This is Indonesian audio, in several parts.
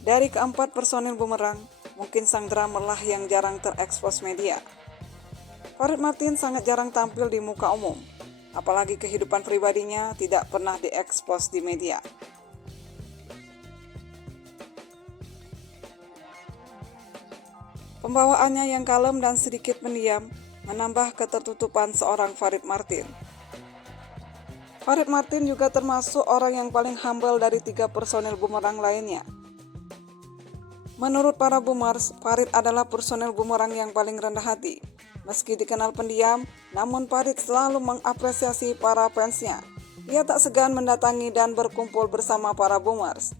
Dari keempat personil Bumerang, mungkin sang drummer lah yang jarang terekspos media. Farid Martin sangat jarang tampil di muka umum, apalagi kehidupan pribadinya tidak pernah diekspos di media. Pembawaannya yang kalem dan sedikit pendiam menambah ketertutupan seorang Farid Martin. Farid Martin juga termasuk orang yang paling humble dari 3 personel Bumerang lainnya. Menurut para boomers, Farid adalah personel Bumerang yang paling rendah hati. Meski dikenal pendiam, namun Farid selalu mengapresiasi para fansnya. Ia tak segan mendatangi dan berkumpul bersama para boomers.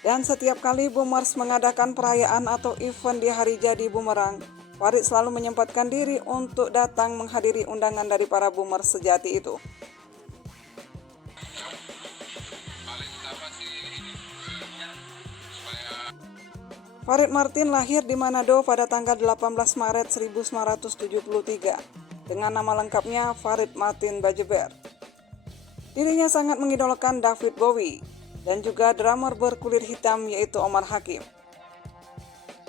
Dan setiap kali boomers mengadakan perayaan atau event di hari jadi Bumerang, Farid selalu menyempatkan diri untuk datang menghadiri undangan dari para boomers sejati itu. Farid Martin lahir di Manado pada tanggal 18 Maret 1973 dengan nama lengkapnya Farid Martin Bajeber. Dirinya sangat mengidolakan David Bowie dan juga drummer berkulit hitam yaitu Omar Hakim.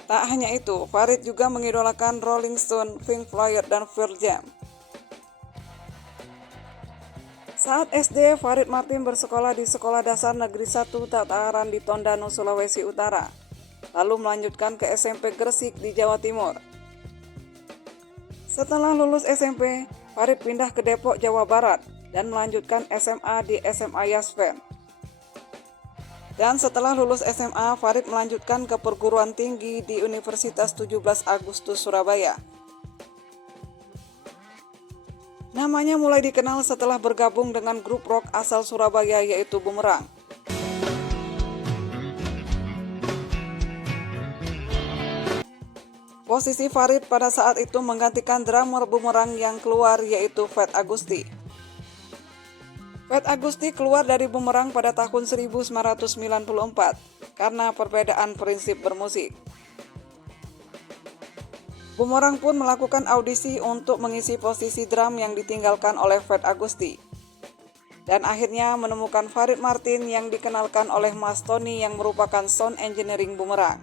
Tak hanya itu, Farid juga mengidolakan Rolling Stone, Pink Floyd, dan Pearl Jam. Saat SD, Farid Martin bersekolah di Sekolah Dasar Negeri 1 Tataran di Tondano, Sulawesi Utara, lalu melanjutkan ke SMP Gresik di Jawa Timur. Setelah lulus SMP, Farid pindah ke Depok, Jawa Barat, dan melanjutkan SMA di SMA Yasven. Dan setelah lulus SMA, Farid melanjutkan ke perguruan tinggi di Universitas 17 Agustus Surabaya. Namanya mulai dikenal setelah bergabung dengan grup rock asal Surabaya yaitu Bumerang. Posisi Farid pada saat itu menggantikan drummer Bumerang yang keluar yaitu Fat Agusti. Fat Agusti keluar dari Bumerang pada tahun 1994 karena perbedaan prinsip bermusik. Bumerang pun melakukan audisi untuk mengisi posisi drum yang ditinggalkan oleh Fat Agusti. Dan akhirnya menemukan Farid Martin yang dikenalkan oleh Mas Tony yang merupakan sound engineering Bumerang.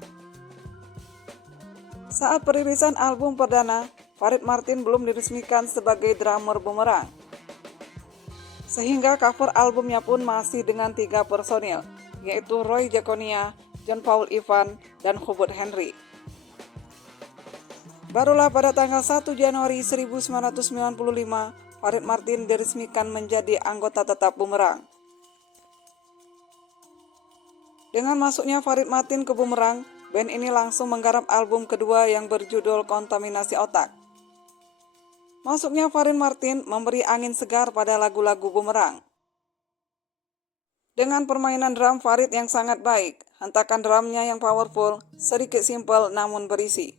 Saat perilisan album perdana, Farid Martin belum diresmikan sebagai drummer Bumerang. Sehingga cover albumnya pun masih dengan 3 personil, yaitu Roy Jaconia, John Paul Ivan, dan Hubert Henry. Barulah pada tanggal 1 Januari 1995, Farid Martin diresmikan menjadi anggota tetap Bumerang. Dengan masuknya Farid Martin ke Bumerang, band ini langsung menggarap album kedua yang berjudul Kontaminasi Otak. Masuknya Farid Martin memberi angin segar pada lagu-lagu Bumerang. Dengan permainan drum Farid yang sangat baik, hentakan drumnya yang powerful, sedikit simpel namun berisi.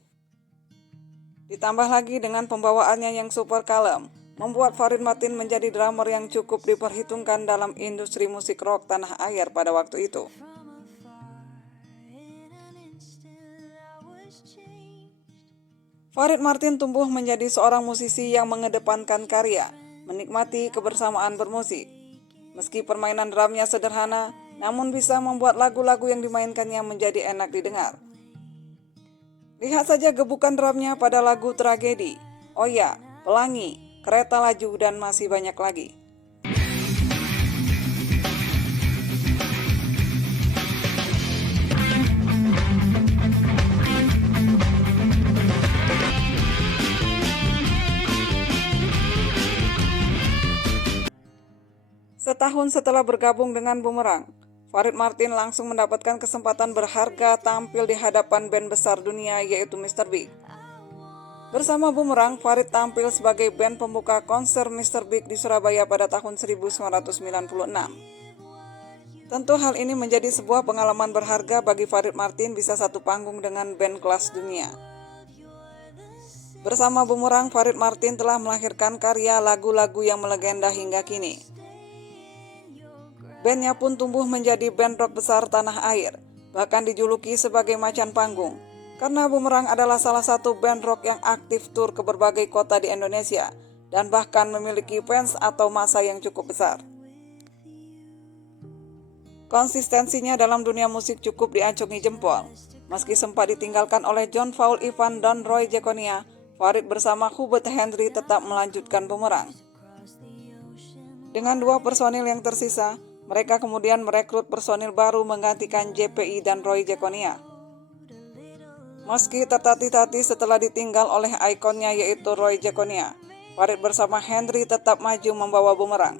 Ditambah lagi dengan pembawaannya yang super kalem, membuat Farid Martin menjadi drummer yang cukup diperhitungkan dalam industri musik rock tanah air pada waktu itu. Farid Martin tumbuh menjadi seorang musisi yang mengedepankan karya, menikmati kebersamaan bermusik. Meski permainan drumnya sederhana, namun bisa membuat lagu-lagu yang dimainkannya menjadi enak didengar. Lihat saja gebukan drumnya pada lagu Tragedi, Oh Ya, Pelangi, Kereta Laju, dan masih banyak lagi. Setahun setelah bergabung dengan Bumerang, Farid Martin langsung mendapatkan kesempatan berharga tampil di hadapan band besar dunia yaitu Mr. Big. Bersama Bumerang, Farid tampil sebagai band pembuka konser Mr. Big di Surabaya pada tahun 1996. Tentu hal ini menjadi sebuah pengalaman berharga bagi Farid Martin bisa satu panggung dengan band kelas dunia. Bersama Bumerang, Farid Martin telah melahirkan karya lagu-lagu yang melegenda hingga kini. Bandnya pun tumbuh menjadi band rock besar tanah air, bahkan dijuluki sebagai macan panggung, karena Bumerang adalah salah satu band rock yang aktif tur ke berbagai kota di Indonesia, dan bahkan memiliki fans atau massa yang cukup besar. Konsistensinya dalam dunia musik cukup diacungi jempol. Meski sempat ditinggalkan oleh John Paul Ivan dan Roy Jaconia, Farid bersama Hubert Henry tetap melanjutkan bumerang. Dengan 2 personil yang tersisa, mereka kemudian merekrut personil baru menggantikan JPI dan Roy Jaconia. Meski tertatih-tatih setelah ditinggal oleh ikonnya yaitu Roy Jaconia, Farid bersama Henry tetap maju membawa bumerang.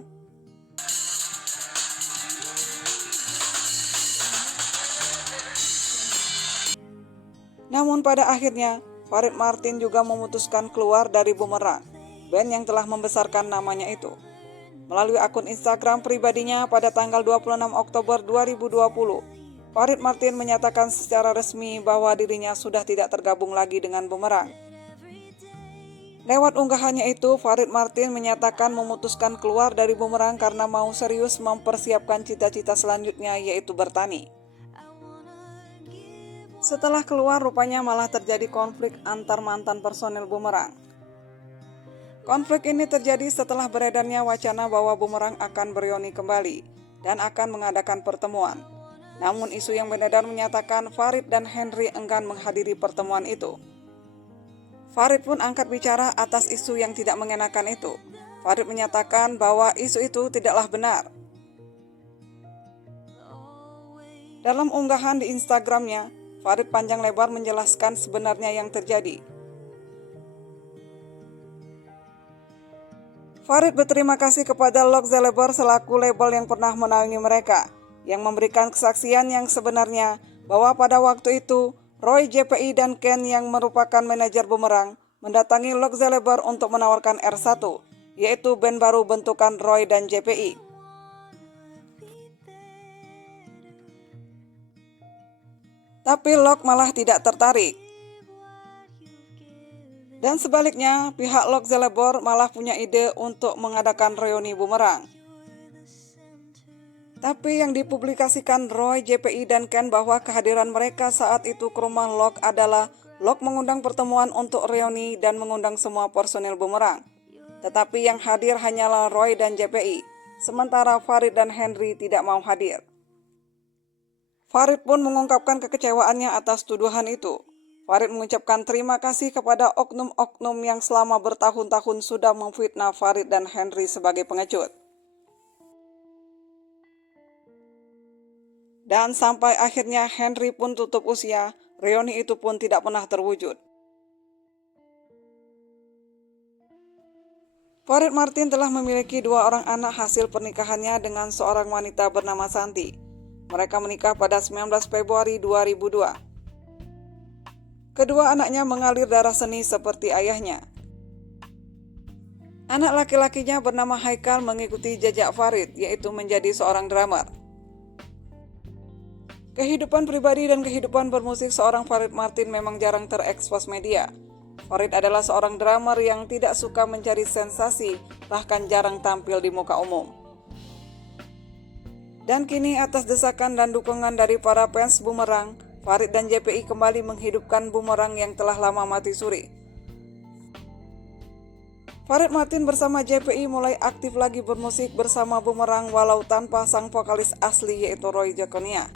Namun pada akhirnya, Farid Martin juga memutuskan keluar dari bumerang, band yang telah membesarkan namanya itu. Melalui akun Instagram pribadinya pada tanggal 26 Oktober 2020, Farid Martin menyatakan secara resmi bahwa dirinya sudah tidak tergabung lagi dengan bumerang. Lewat unggahannya itu, Farid Martin menyatakan memutuskan keluar dari bumerang karena mau serius mempersiapkan cita-cita selanjutnya yaitu bertani. Setelah keluar, rupanya malah terjadi konflik antar mantan personil bumerang. Konflik ini terjadi setelah beredarnya wacana bahwa bumerang akan bereuni kembali dan akan mengadakan pertemuan. Namun isu yang beredar menyatakan Farid dan Henry enggan menghadiri pertemuan itu. Farid pun angkat bicara atas isu yang tidak mengenakan itu. Farid menyatakan bahwa isu itu tidaklah benar. Dalam unggahan di Instagramnya, Farid panjang lebar menjelaskan sebenarnya yang terjadi. Farid berterima kasih kepada Lock Zeleber selaku label yang pernah menaungi mereka, yang memberikan kesaksian yang sebenarnya bahwa pada waktu itu, Roy, JPI, dan Ken yang merupakan manajer bumerang mendatangi Lock Zeleber untuk menawarkan R1, yaitu band baru bentukan Roy dan JPI. Tapi Lock malah tidak tertarik. Dan sebaliknya, pihak Lock Zeleber malah punya ide untuk mengadakan reuni bumerang. Tapi yang dipublikasikan Roy, JPI, dan Ken bahwa kehadiran mereka saat itu ke rumah Lock adalah Lock mengundang pertemuan untuk reuni dan mengundang semua personil bumerang. Tetapi yang hadir hanyalah Roy dan JPI, sementara Farid dan Henry tidak mau hadir. Farid pun mengungkapkan kekecewaannya atas tuduhan itu. Farid mengucapkan terima kasih kepada oknum-oknum yang selama bertahun-tahun sudah memfitnah Farid dan Henry sebagai pengecut. Dan sampai akhirnya Henry pun tutup usia, reuni itu pun tidak pernah terwujud. Farid Martin telah memiliki 2 orang anak hasil pernikahannya dengan seorang wanita bernama Santi. Mereka menikah pada 19 Februari 2002. Kedua anaknya mengalir darah seni seperti ayahnya. Anak laki-lakinya bernama Haikal mengikuti jejak Farid, yaitu menjadi seorang drummer. Kehidupan pribadi dan kehidupan bermusik seorang Farid Martin memang jarang terekspos media. Farid adalah seorang drummer yang tidak suka mencari sensasi, bahkan jarang tampil di muka umum. Dan kini atas desakan dan dukungan dari para fans bumerang, Farid dan JPI kembali menghidupkan bumerang yang telah lama mati suri. Farid Martin bersama JPI mulai aktif lagi bermusik bersama bumerang walau tanpa sang vokalis asli yaitu Roy Jaconia.